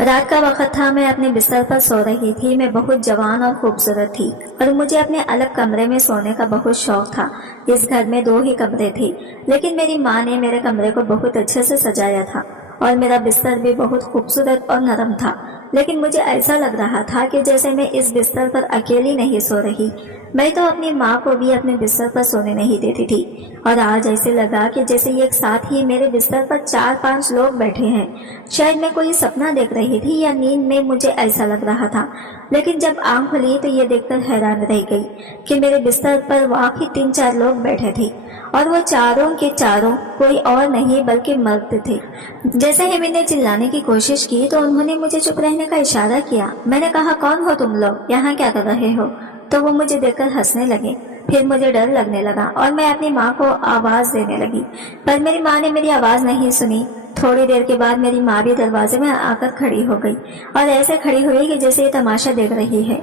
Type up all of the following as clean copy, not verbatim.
रात का वक्त था। मैं अपने बिस्तर पर सो रही थी। मैं बहुत जवान और खूबसूरत थी और मुझे अपने अलग कमरे में सोने का बहुत शौक था। इस घर में 2 ही कमरे थे, लेकिन मेरी माँ ने मेरे कमरे को बहुत अच्छे से सजाया था और मेरा बिस्तर भी बहुत खूबसूरत और नरम था। लेकिन मुझे ऐसा लग रहा था कि जैसे मैं इस बिस्तर पर अकेली नहीं सो रही। मैं तो अपनी माँ को भी अपने बिस्तर पर सोने नहीं देती थी और आज ऐसे लगा कि जैसे एक साथ ही मेरे बिस्तर पर 4-5 लोग बैठे हैं। शायद मैं कोई सपना देख रही थी या नींद में मुझे ऐसा लग रहा था। लेकिन जब आंख खुली तो ये देखकर हैरान रह गई कि मेरे बिस्तर पर वाकई 3-4 लोग बैठे थे और वो चारों के चारों कोई और नहीं बल्कि मर्द थे। जैसे ही मैंने चिल्लाने की कोशिश की तो उन्होंने मुझे चुप रहने का इशारा किया। मैंने कहा, कौन हो तुम लोग, यहाँ क्या कर रहे हो? तो वो मुझे देखकर हंसने लगे। फिर मुझे डर लगने लगा और मैं अपनी माँ को आवाज देने लगी, पर मेरी माँ ने मेरी आवाज नहीं सुनी। थोड़ी देर के बाद मेरी माँ भी दरवाजे में आकर खड़ी हो गई और ऐसे खड़ी हुई कि जैसे ये तमाशा देख रही है।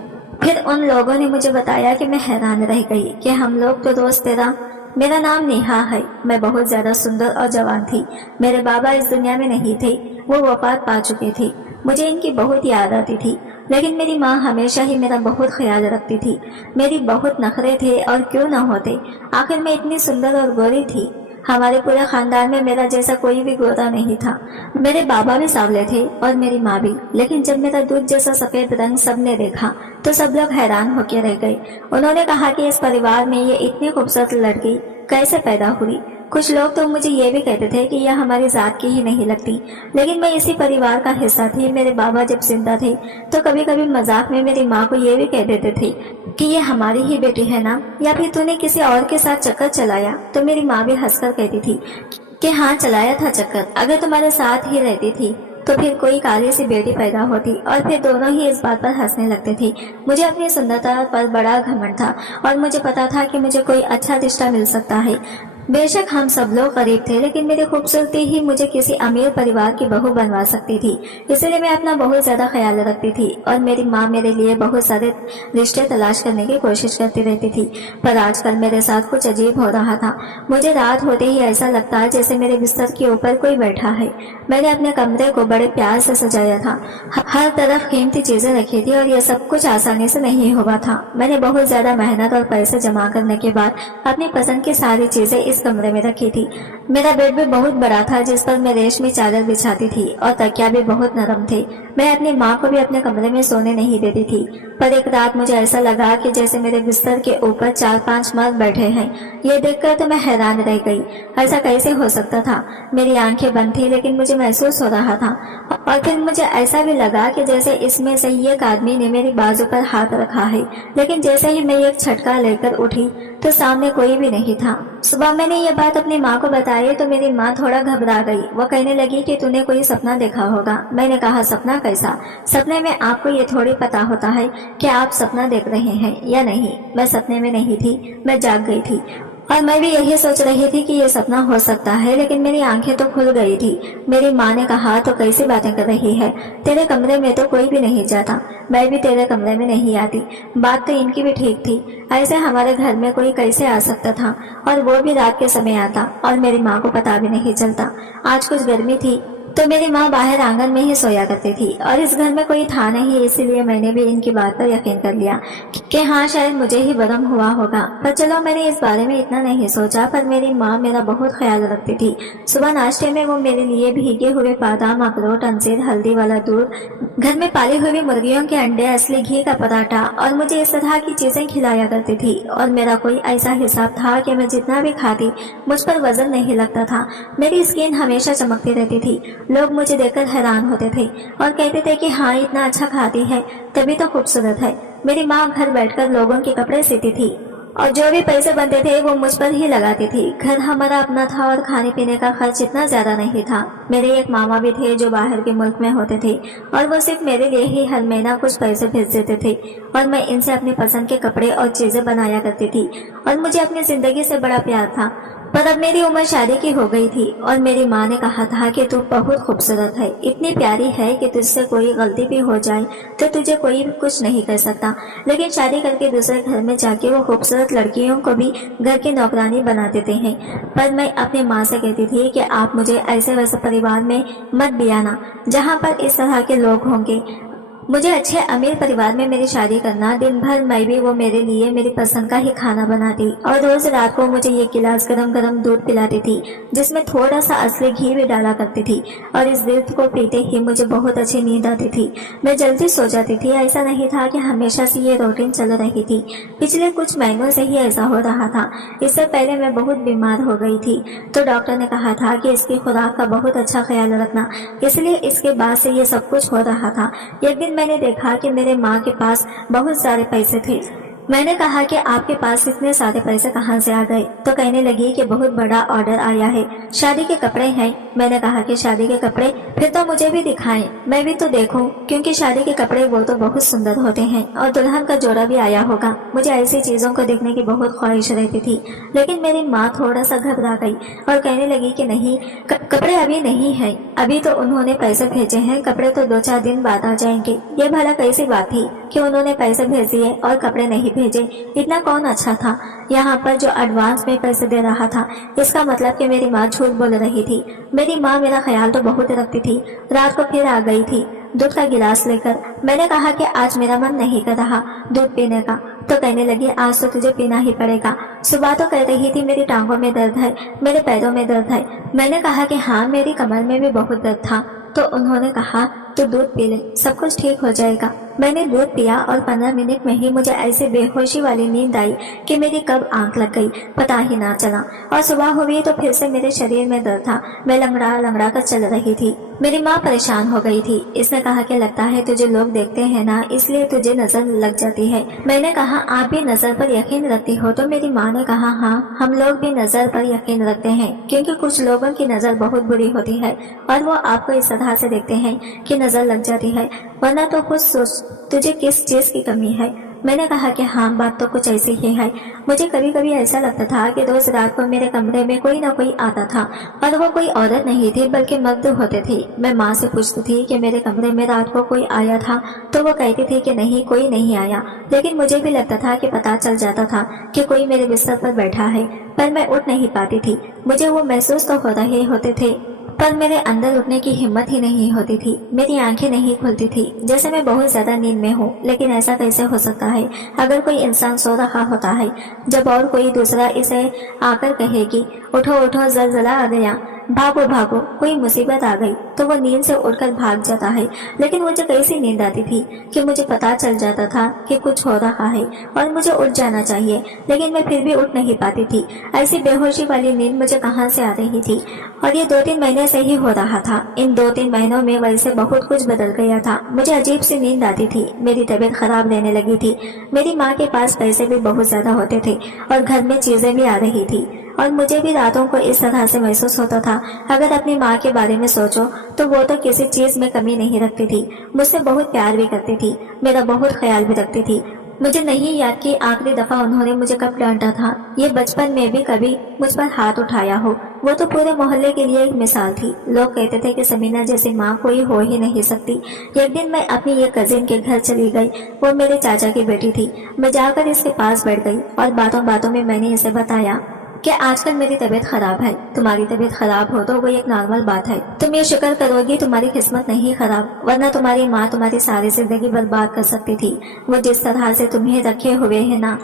फिर उन लोगों ने मुझे बताया कि मैं हैरान रह गई कि हम लोग तो दोस्त तेरा। मेरा नाम नेहा है। मैं बहुत ज्यादा सुंदर और जवान थी। मेरे बाबा इस दुनिया में नहीं थे, वो वफात पा चुके थे। मुझे इनकी बहुत याद आती थी, लेकिन मेरी माँ हमेशा ही मेरा बहुत ख्याल रखती थी। मेरी बहुत नखरे थे और क्यों न होते, आखिर मैं इतनी सुंदर और गोरी थी। हमारे पूरे खानदान में मेरा जैसा कोई भी गोरा नहीं था। मेरे बाबा भी सांवले थे और मेरी माँ भी, लेकिन जब मेरा दूध जैसा सफेद रंग सबने देखा तो सब लोग हैरान होकर रह गए। उन्होंने कहा कि इस परिवार में ये इतनी खूबसूरत लड़की कैसे पैदा हुई। कुछ लोग तो मुझे ये भी कहते थे कि यह हमारी जात की ही नहीं लगती, लेकिन मैं इसी परिवार का हिस्सा थी। मेरे बाबा जब जिंदा थे तो कभी कभी मजाक में मेरी माँ को ये भी कह देते थे कि ये हमारी ही बेटी है ना, या फिर तूने किसी और के साथ चक्कर चलाया। तो मेरी माँ भी हंसकर कहती थी कि हाँ, चलाया था चक्कर। अगर तुम्हारे साथ ही रहती थी तो फिर कोई काली सी बेटी पैदा होती। और फिर दोनों ही इस बात पर हंसने लगते थे। मुझे अपनी सुंदरता पर बड़ा घमंड था और मुझे पता था कि मुझे कोई अच्छा रिश्ता मिल सकता है। बेशक हम सब लोग गरीब थे, लेकिन मेरी खूबसूरती ही मुझे किसी अमीर परिवार की बहू बनवा सकती थी। इसलिए मैं अपना बहुत ज्यादा ख्याल रखती थी और मेरी माँ मेरे लिए बहुत सारे रिश्ते तलाश करने की कोशिश करती रहती थी। पर आजकल मेरे साथ कुछ अजीब हो रहा था। मुझे रात होते ही ऐसा लगता है जैसे मेरे बिस्तर के ऊपर कोई बैठा है। मैंने अपने कमरे को बड़े प्यार से सजाया था। हर तरफ कीमती चीजें रखी थी और यह सब कुछ आसानी से नहीं हुआ था। मैंने बहुत ज्यादा मेहनत और पैसे जमा करने के बाद अपनी पसंद की सारी चीजें इस कमरे में रखी थी। मेरा बेड भी बहुत बड़ा था जिस पर मैं रेशमी चादर बिछाती थी और तकिया भी बहुत नरम थे। मैं अपनी माँ को भी अपने कमरे में सोने नहीं देती थी, पर एक रात मुझे ऐसा लगा कि जैसे मेरे बिस्तर के ऊपर 4-5 मर्द बैठे हैं। ये देखकर तो मैं हैरान रह गई। ऐसा कैसे हो सकता था? मेरी आंखें बंद थी, लेकिन मुझे महसूस हो रहा था। और फिर मुझे ऐसा भी लगा कि जैसे इसमें से एक आदमी ने मेरी बाजू पर हाथ रखा है। लेकिन जैसे ही मैं एक झटका लेकर उठी तो सामने कोई भी नहीं था। सुबह मैंने ये बात अपनी माँ को बताई तो मेरी माँ थोड़ा घबरा गई। वो कहने लगी कि तूने कोई सपना देखा होगा। मैंने कहा, सपना कैसा? सपने में आपको ये थोड़ी पता होता है कि आप सपना देख रहे हैं या नहीं। मैं सपने में नहीं थी, मैं जाग गई थी और मैं भी यही सोच रही थी कि ये सपना हो सकता है, लेकिन मेरी आंखें तो खुल गई थी। मेरी माँ ने कहा, तो कैसी बातें कर रही है? तेरे कमरे में तो कोई भी नहीं जाता, मैं भी तेरे कमरे में नहीं आती। बात तो इनकी भी ठीक थी। ऐसे हमारे घर में कोई कैसे आ सकता था, और वो भी रात के समय आता, और मेरी माँ को पता भी नहीं चलता। आज कुछ गर्मी थी तो मेरी माँ बाहर आंगन में ही सोया करती थी और इस घर में कोई था नहीं। इसीलिए मैंने भी इनकी बात पर यकीन कर लिया कि हाँ, शायद मुझे ही भ्रम हुआ होगा। पर चलो, मैंने इस बारे में इतना नहीं सोचा। पर मेरी माँ मेरा बहुत ख्याल रखती थी। सुबह नाश्ते में वो मेरे लिए भीगे हुए बादाम, अखरोट, अंजीर, हल्दी वाला दूध, घर में पाली हुई मुर्गियों के अंडे, असली घी का पराठा और मुझे इस तरह की चीजें खिलाया करती थी। और मेरा कोई ऐसा हिसाब था कि मैं जितना भी खाती मुझ पर वजन नहीं लगता था। मेरी स्किन हमेशा चमकती रहती थी। लोग मुझे देखकर हैरान होते थे और कहते थे कि हाँ, इतना अच्छा खाती है, तभी तो खूबसूरत है। मेरी माँ घर बैठकर लोगों के कपड़े सीती थी और जो भी पैसे बनते थे वो मुझ पर ही लगाती थी। घर हमारा अपना था और खाने पीने का खर्च इतना ज्यादा नहीं था। मेरे एक मामा भी थे जो बाहर के मुल्क में होते थे और वो सिर्फ मेरे लिए ही हर महीना कुछ पैसे भेज देते थे और मैं इनसे अपनी पसंद के कपड़े और चीजें बनाया करती थी और मुझे अपनी जिंदगी से बड़ा प्यार था। पर अब मेरी उम्र शादी की हो गई थी और मेरी माँ ने कहा था कि तू बहुत खूबसूरत है, इतनी प्यारी है कि तुझसे कोई गलती भी हो जाए तो तुझे कोई भी कुछ नहीं कर सकता। लेकिन शादी करके दूसरे घर में जाके वो खूबसूरत लड़कियों को भी घर की नौकरानी बना देते हैं। पर मैं अपनी माँ से कहती थी कि आप मुझे ऐसे वैसे परिवार में मत बियाना जहाँ पर इस तरह के लोग होंगे। मुझे अच्छे अमीर परिवार में मेरी शादी करना। दिन भर मैं भी वो मेरे लिए मेरी पसंद का ही खाना बनाती और रोज रात को मुझे ये गिलास गरम गरम दूध पिलाती थी जिसमें थोड़ा सा असली घी भी डाला करती थी और इस दूध को पीते ही मुझे बहुत अच्छी नींद आती थी। मैं जल्दी सो जाती थी। ऐसा नहीं था कि हमेशा से ये रूटीन चल रही थी, पिछले कुछ महीनों से ही ऐसा हो रहा था। इससे पहले मैं बहुत बीमार हो गई थी तो डॉक्टर ने कहा था कि इसकी खुराक का बहुत अच्छा ख्याल रखना, इसलिए इसके बाद से ये सब कुछ हो रहा था। एक दिन मैंने देखा कि मेरे माँ के पास बहुत सारे पैसे थे। मैंने कहा कि आपके पास इतने सारे पैसे कहाँ से आ गए? तो कहने लगी कि बहुत बड़ा ऑर्डर आया है, शादी के कपड़े हैं। मैंने कहा कि शादी के कपड़े? फिर तो मुझे भी दिखाएं, मैं भी तो देखूं, क्योंकि शादी के कपड़े वो तो बहुत सुंदर होते हैं और दुल्हन का जोड़ा भी आया होगा। मुझे ऐसी चीजों को देखने की बहुत ख्वाहिश रहती थी। लेकिन मेरी माँ थोड़ा सा घबरा गई और कहने लगी कि नहीं, कपड़े अभी नहीं है, अभी तो उन्होंने पैसे भेजे हैं, कपड़े तो 2-4 दिन बाद आ जाएंगे। ये भला कैसी बात थी कि उन्होंने पैसे भेज दिए और कपड़े नहीं भेजे? इतना कौन अच्छा था यहाँ पर जो एडवांस में पैसे दे रहा था? इसका मतलब कि मेरी माँ झूठ बोल रही थी। मेरी माँ मेरा ख्याल तो बहुत रखती थी। रात को फिर आ गई थी दूध का गिलास लेकर। मैंने कहा कि आज मेरा मन नहीं कर रहा दूध पीने का। तो कहने लगी आज तो तुझे पीना ही पड़ेगा। सुबह तो कह रही थी मेरी टांगों में दर्द है, मेरे पैरों में दर्द है। मैंने कहा कि हाँ, मेरी कमर में भी बहुत दर्द था। तो उन्होंने कहा तो दूध पी ले, सब कुछ ठीक हो जाएगा। मैंने दूध पिया और 15 मिनट में ही मुझे ऐसी बेहोशी वाली नींद आई कि मेरी कब आंख लग गई पता ही ना चला। और सुबह हुई तो फिर से मेरे शरीर में दर्द था। मैं लंगड़ा लंगड़ा कर चल रही थी। मेरी माँ परेशान हो गई थी। इसने कहा कि लगता है तुझे लोग देखते हैं ना, इसलिए तुझे नजर लग जाती है। मैंने कहा आप भी नजर पर यकीन रखती हो? तो मेरी माँ ने कहा हाँ, हम लोग भी नजर पर यकीन रखते हैं, क्योंकि कुछ लोगों की नजर बहुत बुरी होती है और वो आपको इस तरह से देखते हैं कि नजर लग जाती है। वरना तो खुद सोच तुझे किस चीज की कमी है। मैंने कहा कि हाँ, बात तो कुछ ऐसी ही है। मुझे कभी कभी ऐसा लगता था कि रोज रात को मेरे कमरे में कोई ना कोई आता था और वो कोई औरत नहीं थी बल्कि मर्द होते थे। मैं माँ से पूछती थी कि मेरे कमरे में रात को कोई आया था, तो वो कहती थी कि नहीं, कोई नहीं आया। लेकिन मुझे भी लगता था कि पता चल जाता था कि कोई मेरे बिस्तर पर बैठा है, पर मैं उठ नहीं पाती थी। मुझे वो महसूस तो हो रहे होते थे पर मेरे अंदर उठने की हिम्मत ही नहीं होती थी। मेरी आंखें नहीं खुलती थी, जैसे मैं बहुत ज्यादा नींद में हूँ। लेकिन ऐसा कैसे हो सकता है? अगर कोई इंसान सो रहा होता है जब और कोई दूसरा इसे आकर कहेगी उठो उठो, जलजला आ गया, भागो भागो, कोई मुसीबत आ गई, तो वो नींद से उठकर भाग जाता है। लेकिन मुझे कैसी नींद आती थी कि मुझे पता चल जाता था कि कुछ हो रहा है और मुझे उठ जाना चाहिए, लेकिन मैं फिर भी उठ नहीं पाती थी। ऐसी बेहोशी वाली नींद मुझे कहाँ से आ रही थी? और ये 2-3 महीने से ही हो रहा था। इन 2-3 महीनों में वैसे बहुत कुछ बदल गया था। मुझे अजीब सी नींद आती थी, मेरी तबीयत खराब रहने लगी थी। मेरी माँ के पास पैसे भी बहुत ज्यादा होते थे और घर में चीजें भी आ रही थी और मुझे भी रातों को इस तरह से महसूस होता था। अगर अपनी माँ के बारे में सोचो तो वो तो किसी चीज में कमी नहीं रखती थी, मुझसे बहुत प्यार भी करती थी, मेरा बहुत ख्याल भी रखती थी। मुझे नहीं याद कि आखिरी दफा उन्होंने मुझे कब डांटा था। ये बचपन में भी कभी मुझ पर हाथ उठाया हो, वो तो पूरे मोहल्ले के लिए एक मिसाल थी। लोग कहते थे कि समीना जैसी माँ कोई हो ही नहीं सकती। एक दिन मैं अपनी ये कजिन के घर चली गई, वो मेरे चाचा की बेटी थी। मैं जाकर इसके पास बैठ गई और बातों बातों में मैंने इसे बताया कि आजकल मेरी तबीयत खराब है। तुम्हारी तबीयत खराब हो तो वो एक नॉर्मल बात है, तुम ये शुक्र करोगी तुम्हारी किस्मत नहीं खराब, वरना तुम्हारी माँ तुम्हारी सारी जिंदगी बर्बाद कर सकती थी। वो जिस तरह से तुम्हें रखे हुए है ना,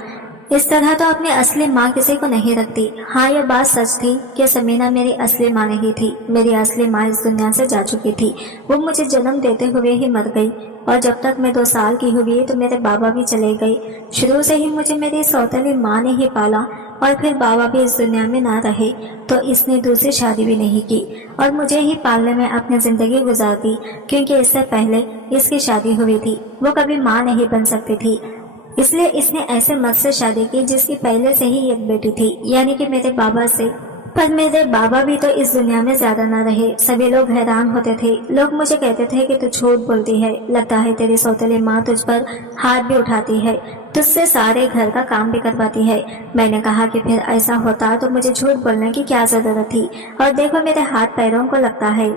इस तरह तो अपनी असली माँ किसी को नहीं रखती। हाँ, ये बात सच थी कि समीना मेरी असली माँ नहीं थी। मेरी असली माँ इस दुनिया से जा चुकी थी। वो मुझे जन्म देते हुए ही मर गई और जब तक मैं 2 साल की हुई तो मेरे बाबा भी चले गए। शुरू से ही मुझे मेरी सौतेली माँ ने ही पाला और फिर बाबा भी इस दुनिया में ना रहे तो इसने दूसरी शादी भी नहीं की और मुझे ही पालने में अपनी जिंदगी गुजार दी, क्योंकि इससे पहले इसकी शादी हुई थी। वो कभी माँ नहीं बन सकती थी, इसलिए इसने ऐसे मर्द से शादी की जिसकी पहले से ही एक बेटी थी, यानी कि मेरे बाबा से। पर मेरे बाबा भी तो इस दुनिया में ज्यादा न रहे। सभी लोग हैरान होते थे। लोग मुझे कहते थे कि तू झूठ बोलती है, लगता है तेरी सौतेली माँ तुझ पर हाथ भी उठाती है, तुझसे सारे घर का काम भी करवाती है। मैंने कहा कि फिर ऐसा होता तो मुझे झूठ बोलने की क्या जरूरत थी। और देखो मेरे हाथ पैरों को लगता है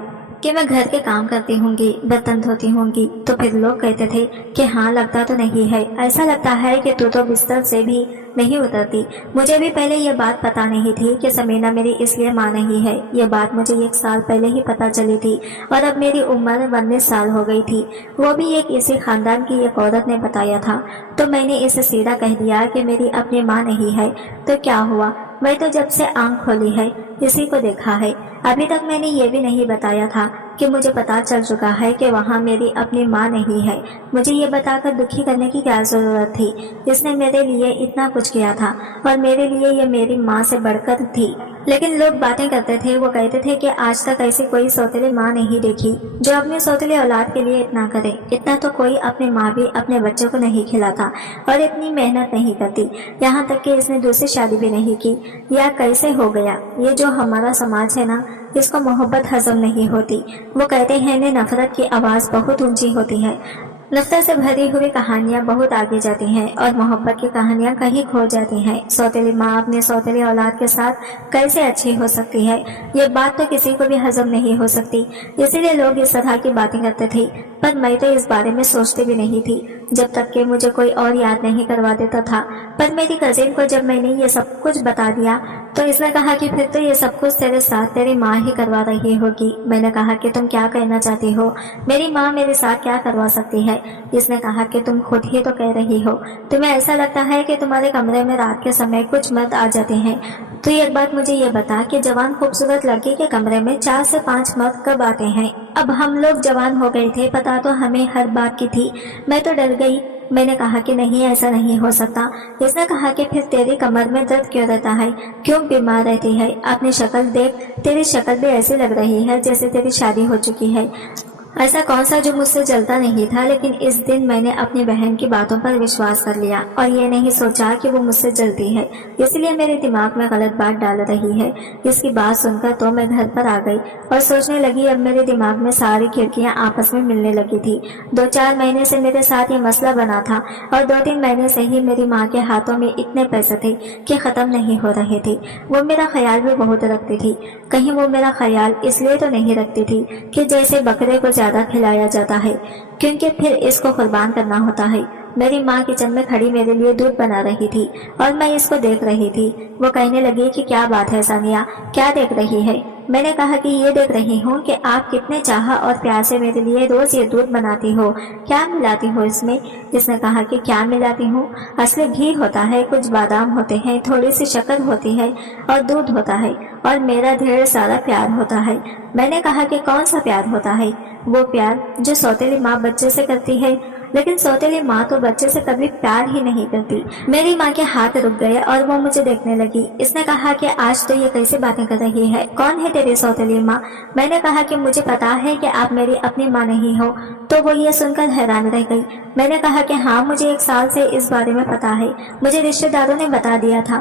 कि मैं घर के काम करती होंगी, बर्तन धोती होंगी। तो फिर लोग कहते थे कि हाँ लगता तो नहीं है, ऐसा लगता है कि तू तो बिस्तर से भी नहीं उतरती। मुझे भी पहले ये बात पता नहीं थी कि समीना मेरी इसलिए माँ नहीं है। ये बात मुझे 1 साल पहले ही पता चली थी और अब मेरी उम्र 19 साल हो गई थी। वो भी एक इसी खानदान की एक औरत ने बताया था। तो मैंने इसे सीधा कह दिया कि मेरी अपनी माँ नहीं है। तो क्या हुआ, मैं तो जब से आंख खोली है इसी को देखा है। अभी तक मैंने ये भी नहीं बताया था कि मुझे पता चल चुका है कि वहाँ मेरी अपनी माँ नहीं है। मुझे ये बताकर दुखी करने की क्या जरूरत थी। इसने मेरे लिए इतना कुछ किया था और मेरे लिए ये मेरी माँ से बढ़कर थी। लेकिन लोग बातें करते थे, वो कहते थे कि आज तक ऐसी कोई सौतेली माँ नहीं देखी जो अपने सौतेली औलाद के लिए इतना करे। इतना तो कोई अपनी माँ भी अपने बच्चों को नहीं खिलाता और इतनी मेहनत नहीं करती। यहाँ तक कि इसने दूसरी शादी भी नहीं की। या कैसे हो गया। ये जो हमारा समाज है ना, इसको मोहब्बत हजम नहीं होती। वो कहते हैं ने नफरत की आवाज बहुत ऊंची होती है। नफरत से भरी हुई कहानियां बहुत आगे जाती हैं और मोहब्बत की कहानियां कहीं खो जाती हैं। सौतेली माँ अपने सौतेली औलाद के साथ कैसे अच्छी हो सकती है, ये बात तो किसी को भी हजम नहीं हो सकती। इसीलिए लोग इस तरह की बातें करते थे, पर मैं तो इस बारे में सोचती भी नहीं थी जब तक कि मुझे कोई और याद नहीं करवा देता था। पर मेरी कजिन को जब मैंने ये सब कुछ बता दिया तो इसने कहा कि फिर तो ये सब कुछ तेरे साथ तेरी माँ ही करवा रही होगी। मैंने कहा कि तुम क्या कहना चाहती हो, मेरी माँ मेरे साथ क्या करवा सकती है। इसने कहा कि तुम खुद ही तो कह रही हो, तुम्हें ऐसा लगता है कि तुम्हारे कमरे में रात के समय कुछ मर्द आ जाते हैं। तो एक बात मुझे ये बता कि जवान खूबसूरत लड़की के कमरे में 4 से 5 मर्द कब आते हैं। अब हम लोग जवान हो गए थे, पता तो हमें हर बात की थी। मैं तो डर गई। मैंने कहा कि नहीं ऐसा नहीं हो सकता। इसने कहा कि फिर तेरी कमर में दर्द क्यों रहता है, क्यों बीमार रहती है। अपनी शक्ल देख, तेरी शक्ल भी ऐसी लग रही है जैसे तेरी शादी हो चुकी है। ऐसा कौन सा जो मुझसे जलता नहीं था, लेकिन इस दिन मैंने अपनी बहन की बातों पर विश्वास कर लिया और ये नहीं सोचा कि वो मुझसे जलती है, इसलिए मेरे दिमाग में गलत बात डाल रही है। इसकी बात सुनकर तो मैं घर पर आ गई और सोचने लगी। अब मेरे दिमाग में सारी खिड़कियां आपस में मिलने लगी थी। 2-4 महीने से मेरे साथ ये मसला बना था और 2-3 महीने से ही मेरी माँ के हाथों में इतने पैसे थे कि खत्म नहीं हो रहे थे। वो मेरा ख्याल भी बहुत रखती थी। कहीं वो मेरा ख्याल इसलिए तो नहीं रखती थी कि जैसे बकरे को ज्यादा खिलाया जाता है, क्योंकि फिर इसको कुर्बान करना होता है। मेरी माँ किचन में खड़ी मेरे लिए दूध बना रही थी और मैं इसको देख रही थी। वो कहने लगी कि क्या बात है सानिया, क्या देख रही है। मैंने कहा कि ये देख रही हूँ कि आप कितने चाह और प्यार से मेरे लिए रोज ये दूध बनाती हो, क्या मिलाती हो इसमें। इसने कहा कि क्या मिलाती हूँ, असली घी होता है, कुछ बादाम होते हैं, थोड़ी सी शक्कर होती है और दूध होता है और मेरा ढेर सारा प्यार होता है। मैंने कहा कि कौन सा प्यार होता है। वो प्यार जो सौतेली माँ बच्चे से करती है, लेकिन सौतेली माँ तो बच्चे से कभी प्यार ही नहीं करती। मेरी माँ के हाथ रुक गए और वो मुझे देखने लगी। इसने कहा कि आज तो ये कैसे बातें कर रही है, कौन है तेरी सौतेली माँ। मैंने कहा कि मुझे पता है कि आप मेरी अपनी माँ नहीं हो। तो वो ये सुनकर हैरान रह गई। मैंने कहा कि हाँ, मुझे 1 साल से इस बारे में पता है, मुझे रिश्तेदारों ने बता दिया था,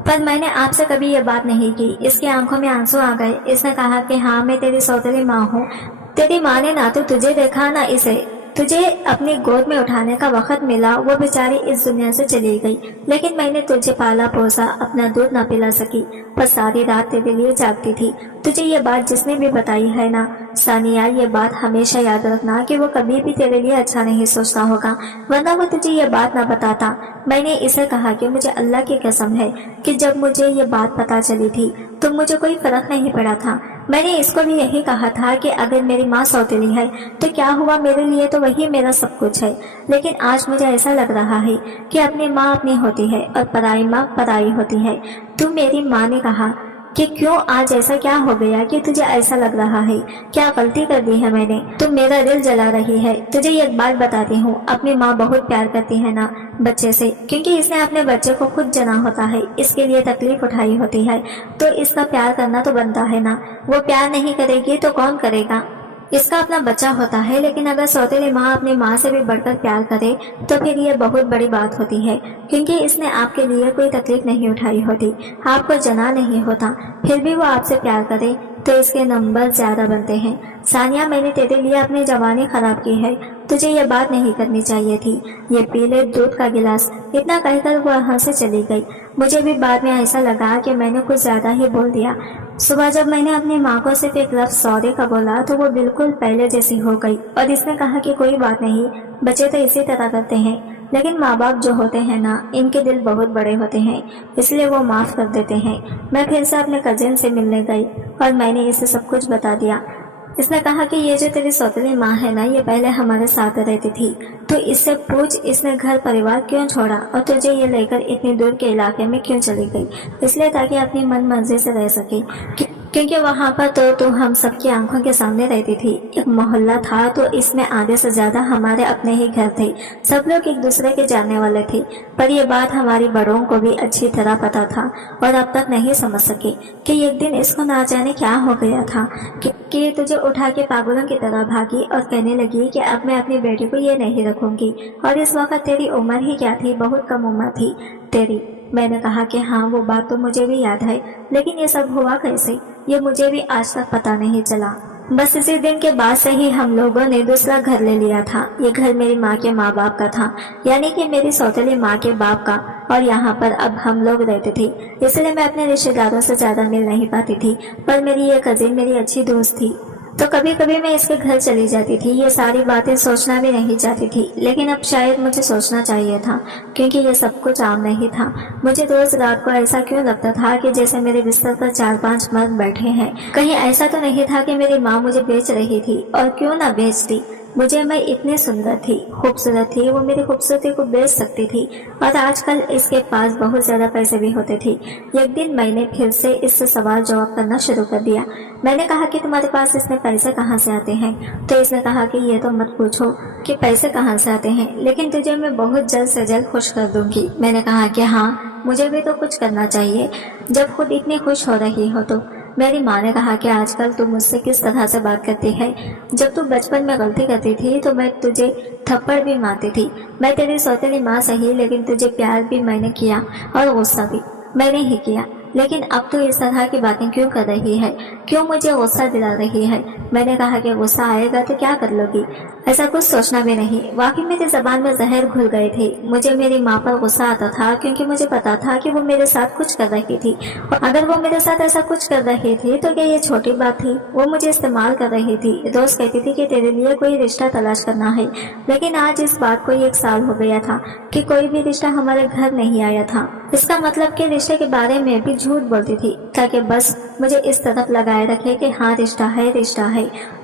पर मैंने आपसे कभी ये बात नहीं की। इसकी आंखों में आंसू आ गए। इसने कहा कि हाँ, मैं तेरी सौतेली माँ हूँ। तेरी माँ ने ना तो तुझे देखा ना इसे, तुझे अपनी गोद में उठाने का वक्त मिला। वो बेचारी इस दुनिया से चली गई, लेकिन मैंने तुझे पाला पोसा, अपना दूध ना पिला सकी, पर सारी रात तेरे लिए जागती थी। तुझे ये बात जिसने भी बताई है ना सानिया, ये बात हमेशा याद रखना कि वो कभी भी तेरे लिए अच्छा नहीं सोचता होगा, वरना वो तुझे ये बात ना बताता। मैंने इसे कहा कि मुझे अल्लाह की कसम है कि जब मुझे ये बात पता चली थी तो मुझे कोई फर्क नहीं पड़ा था। मैंने इसको भी यही कहा था कि अगर मेरी माँ सौतेली है तो क्या हुआ, मेरे लिए तो वही मेरा सब कुछ है। लेकिन आज मुझे ऐसा लग रहा है कि अपनी माँ अपनी होती है और पराई माँ पराई होती है। तू मेरी माँ ने कहा कि क्यों आज ऐसा क्या हो गया कि तुझे ऐसा लग रहा है, क्या गलती कर दी है मैंने, तुम मेरा दिल जला रही है। तुझे एक बात बताती हूँ, अपनी माँ बहुत प्यार करती है ना बच्चे से, क्योंकि इसने अपने बच्चे को खुद जना होता है, इसके लिए तकलीफ उठाई होती है, तो इसका प्यार करना तो बनता है ना। वो प्यार नहीं करेगी तो कौन करेगा। इसका अपना बच्चा होता है, लेकिन अगर सौतेली माँ अपनी माँ से भी बढ़कर प्यार करे तो फिर ये बहुत बड़ी बात होती है, क्योंकि इसने आपके लिए कोई तकलीफ नहीं उठाई होती, आपको जना नहीं होता, फिर भी वो आपसे प्यार करे तो इसके नंबर ज्यादा बनते हैं। सानिया, मैंने तेरे लिए अपनी जवानी खराब की है, तुझे ये बात नहीं करनी चाहिए थी। ये पी ले दूध का गिलास। इतना कहकर वो वहाँ से चली गई। मुझे भी बाद में ऐसा लगा कि मैंने कुछ ज्यादा ही बोल दिया। सुबह जब मैंने अपनी माँ को सिर्फ एक लफ्ज सौदे का बोला तो वो बिल्कुल पहले जैसी हो गई और इसने कहा कि कोई बात नहीं, बच्चे तो इसी तरह करते हैं, लेकिन माँ बाप जो होते हैं ना, इनके दिल बहुत बड़े होते हैं, इसलिए वो माफ कर देते हैं। मैं फिर से अपने कजिन से मिलने गई और मैंने इसे सब कुछ बता दिया। इसने कहा कि ये जो तेरी सौतेली माँ है ना, ये पहले हमारे साथ रहती थी, तो इससे पूछ इसने घर परिवार क्यों छोड़ा और तुझे ये लेकर इतनी दूर के इलाके में क्यों चली गई। इसलिए ताकि अपनी मन मर्जी से रह सके, क्योंकि वहाँ पर तो तू हम सबकी आंखों के सामने रहती थी। एक मोहल्ला था तो इसमें आधे से ज्यादा हमारे अपने ही घर थे, सब लोग एक दूसरे के जानने वाले थे, पर यह बात हमारी बड़ों को भी अच्छी तरह पता था और अब तक नहीं समझ सके कि एक दिन इसको ना जाने क्या हो गया था कि तुझे उठा के पागलों की तरह भागी और कहने लगी कि अब मैं अपनी बेटी को ये नहीं रखूंगी। और इस वक्त तेरी उम्र ही क्या थी, बहुत कम उम्र थी तेरी। मैंने कहा कि हाँ, वो बात तो मुझे भी याद है, लेकिन ये सब हुआ कैसे, ये मुझे भी आज तक पता नहीं चला। बस इसी दिन के बाद से ही हम लोगों ने दूसरा घर ले लिया था। ये घर मेरी माँ के माँ बाप का था, यानी कि मेरी सौतेली माँ के बाप का, और यहाँ पर अब हम लोग रहते थे, इसलिए मैं अपने रिश्तेदारों से ज्यादा मिल नहीं पाती थी। पर मेरी ये कजिन मेरी अच्छी दोस्त थी, तो कभी कभी मैं इसके घर चली जाती थी। ये सारी बातें सोचना भी नहीं चाहती थी, लेकिन अब शायद मुझे सोचना चाहिए था, क्योंकि ये सब कुछ आम नहीं था। मुझे रोज रात को ऐसा क्यों लगता था कि जैसे मेरे बिस्तर पर 4-5 मर्द बैठे हैं। कहीं ऐसा तो नहीं था कि मेरी माँ मुझे बेच रही थी, और क्यों ना बेचती मुझे, मैं इतनी सुंदर थी, खूबसूरत थी, वो मेरी खूबसूरती को बेच सकती थी, और आजकल इसके पास बहुत ज्यादा पैसे भी होते थे। एक दिन मैंने फिर से इससे सवाल जवाब करना शुरू कर दिया। मैंने कहा कि तुम्हारे पास इसमें पैसे कहाँ से आते हैं, तो इसने कहा कि ये तो मत पूछो कि पैसे कहाँ से आते हैं, लेकिन तुझे मैं बहुत जल्द से जल्द खुश कर दूंगी। मैंने कहा कि हाँ, मुझे भी तो कुछ करना चाहिए जब खुद इतनी खुश हो रही हो तो। मेरी माँ ने कहा कि आजकल तू मुझसे किस तरह से बात करती है। जब तू बचपन में गलती करती थी तो मैं तुझे थप्पड़ भी मारती थी। मैं तेरी सौतेली माँ सही, लेकिन तुझे प्यार भी मैंने किया और गुस्सा भी मैंने ही किया। लेकिन अब तू इस तरह की बातें क्यों कर रही है, क्यों मुझे गुस्सा दिला रही है। मैंने कहा कि गुस्सा आएगा तो क्या कर लोगी, ऐसा कुछ सोचना भी नहीं। वाकई मेरी जबान में जहर घुल गए थे। मुझे मेरी माँ पर गुस्सा आता था, क्योंकि मुझे पता था कि वो मेरे साथ कुछ कर रही थी, और अगर वो मेरे साथ ऐसा कुछ कर रही थी तो क्या ये छोटी बात थी। वो मुझे इस्तेमाल कर रही थी, रोज कहती थी कि तेरे लिए कोई रिश्ता तलाश करना है, लेकिन आज इस बात को 1 साल हो गया था कि कोई भी रिश्ता हमारे घर नहीं आया था। इसका मतलब कि रिश्ते के बारे में भी झूठ बोलती थी, ताकि बस मुझे इस तरफ लगाए रखे कि हाँ रिश्ता है,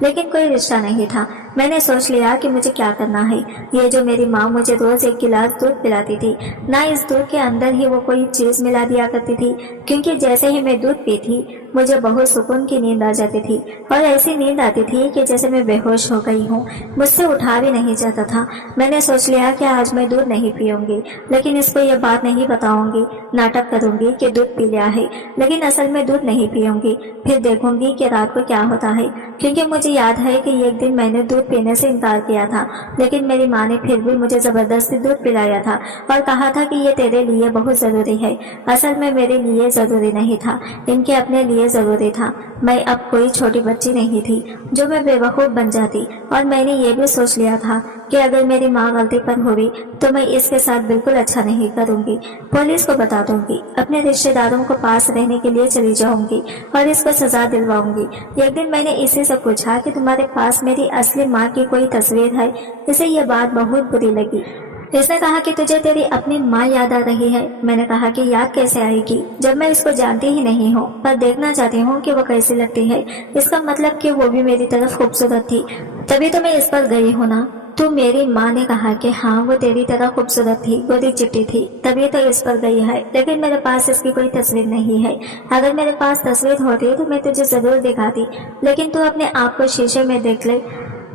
लेकिन कोई रिश्ता नहीं था। मैंने सोच लिया कि मुझे क्या करना है। ये जो मेरी माँ मुझे रोज 1 गिलास दूध पिलाती थी ना, इस दूध के अंदर ही वो कोई चीज मिला दिया करती थी, क्योंकि जैसे ही मैं दूध पीती मुझे बहुत सुकून की नींद आ जाती थी, और ऐसी नींद आती थी कि जैसे मैं बेहोश हो गई हूँ, मुझसे उठा भी नहीं जाता था। मैंने सोच लिया कि आज मैं दूध नहीं पीऊंगी, लेकिन इसको ये बात नहीं बताऊंगी, नाटक करूंगी कि दूध पी लिया है, लेकिन असल में दूध नहीं पीऊंगी। फिर देखूंगी कि रात को क्या होता है, क्योंकि मुझे याद है कि एक दिन मैंने दूध पीने से इनकार किया था, लेकिन मेरी माँ ने फिर भी मुझे जबरदस्ती दूध पिलाया था और कहा था कि ये तेरे लिए बहुत जरूरी है। असल में मेरे लिए जरूरी नहीं था, इनके अपने लिए जरूरी था। मैं अब कोई छोटी बच्ची नहीं थी जो मैं बेवकूफ बन जाती, और मैंने ये भी सोच लिया था कि अगर मेरी माँ गलती पर हुई तो मैं इसके साथ बिल्कुल अच्छा नहीं करूंगी, पुलिस को बता दूंगी, अपने रिश्तेदारों को पास रहने के लिए चली जाऊंगी और इसको सजा दिलवाऊंगी। एक दिन मैंने इसी से पूछा कि तुम्हारे पास मेरी असली माँ की कोई तस्वीर है। इसे ये बात बहुत बुरी लगी। इसने कहा कि तुझे तेरी अपनी माँ याद आ रही है। मैंने कहा कि याद कैसे आएगी जब मैं इसको जानती ही नहीं हूँ, पर देखना चाहती हूँ कि वो कैसी लगती है। इसका मतलब कि वो भी मेरी तरफ खूबसूरत थी, तभी तो मैं इस पर गई हूँ ना। तो मेरी माँ ने कहा कि हाँ, वो तेरी तरह खूबसूरत थी, गोरी चिट्टी थी, तभी तो इस पर गई है, लेकिन मेरे पास इसकी कोई तस्वीर नहीं है। अगर मेरे पास तस्वीर होती तो मैं तुझे जरूर दिखाती, लेकिन तू अपने आप को शीशे में देख ले।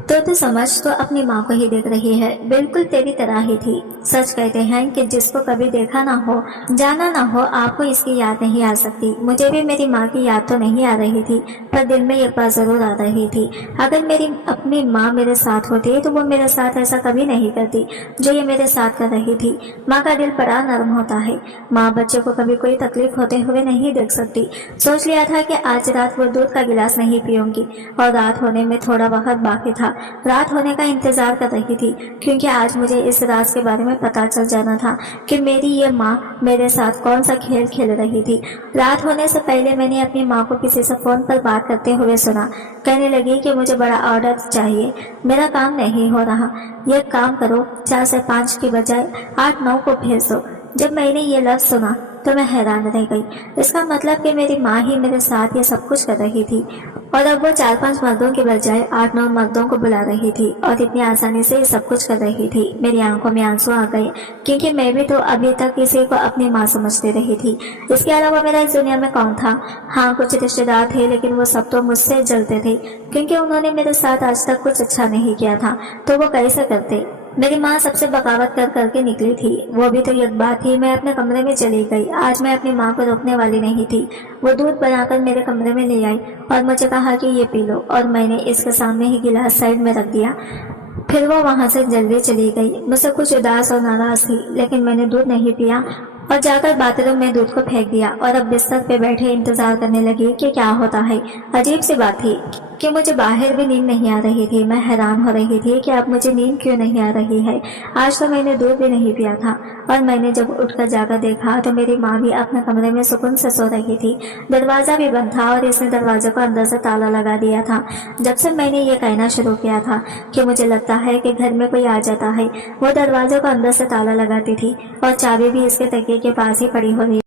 तो समझ तो अपनी माँ को ही देख रही है, बिल्कुल तेरी तरह ही थी। सच कहते हैं कि जिसको कभी देखा ना हो, जाना ना हो, आपको इसकी याद नहीं आ सकती। मुझे भी मेरी माँ की याद तो नहीं आ रही थी, पर दिल में एक बात जरूर आ रही थी। अगर मेरी अपनी माँ मेरे साथ होती तो वो मेरे साथ ऐसा कभी नहीं करती जो ये मेरे साथ कर रही थी। माँ का दिल बड़ा नरम होता है। माँ बच्चे को कभी कोई तकलीफ होते हुए नहीं देख सकती। सोच लिया था कि आज रात वो दूध का गिलास नहीं पीऊंगी, और रात होने में थोड़ा वक्त बाकी था। रात होने का इंतजार कर रही थी, क्योंकि आज मुझे इस राज के बारे में पता चल जाना था कि मेरी ये माँ मेरे साथ कौन सा खेल खेल रही थी। रात होने से पहले मैंने अपनी माँ को किसी से फोन पर बात करते हुए सुना। कहने लगी कि मुझे बड़ा ऑर्डर चाहिए, मेरा काम नहीं हो रहा, ये काम करो, 4 से 5 की बजाय 8-9 को भेज दो। जब मैंने ये लफ्ज सुना तो मैं हैरान रह गई। इसका मतलब कि मेरी माँ ही मेरे साथ ये सब कुछ कर रही थी, और अब वो 4-5 मर्दों के बजाय 8-9 मर्दों को बुला रही थी, और इतनी आसानी से ये सब कुछ कर रही थी। मेरी आंखों में आंसू आ गए, क्योंकि मैं भी तो अभी तक किसी को अपनी माँ समझती रही थी। इसके अलावा मेरा इस दुनिया में कौन था? हाँ, कुछ रिश्तेदार थे, लेकिन वो सब तो मुझसे जलते थे, क्योंकि उन्होंने मेरे साथ आज तक कुछ अच्छा नहीं किया था, तो वो कैसे करते? मेरी माँ सबसे बगावत कर करके निकली थी। वो भी तो एक बात थी। मैं अपने कमरे में चली गई। आज मैं अपनी माँ को रोकने वाली नहीं थी। वो दूध बनाकर मेरे कमरे में ले आई और मुझे कहा कि ये पी लो, और मैंने इसके सामने ही गिलास साइड में रख दिया। फिर वो वहाँ से जल्दी चली गई। मुझसे कुछ उदास और नाराज थी, लेकिन मैंने दूध नहीं पिया और जाकर बाथरूम में दूध को फेंक दिया, और अब बिस्तर पे बैठे इंतजार करने लगी कि क्या होता है। अजीब सी बात थी कि मुझे बाहर भी नींद नहीं आ रही थी। मैं हैरान हो रही थी कि अब मुझे नींद क्यों नहीं आ रही है। आज तो मैंने दूध भी नहीं पिया था, और मैंने जब उठकर जाकर देखा तो मेरी माँ भी अपने कमरे में सुकून से सो रही थी। दरवाजा भी बंद था, और इसने दरवाजे को अंदर से ताला लगा दिया था। जब से मैंने ये कहना शुरू किया था कि मुझे लगता है कि घर में कोई आ जाता है, वो दरवाजे को अंदर से ताला लगाती थी, और चाबी भी इसके तकिए के पास ही पड़ी हुई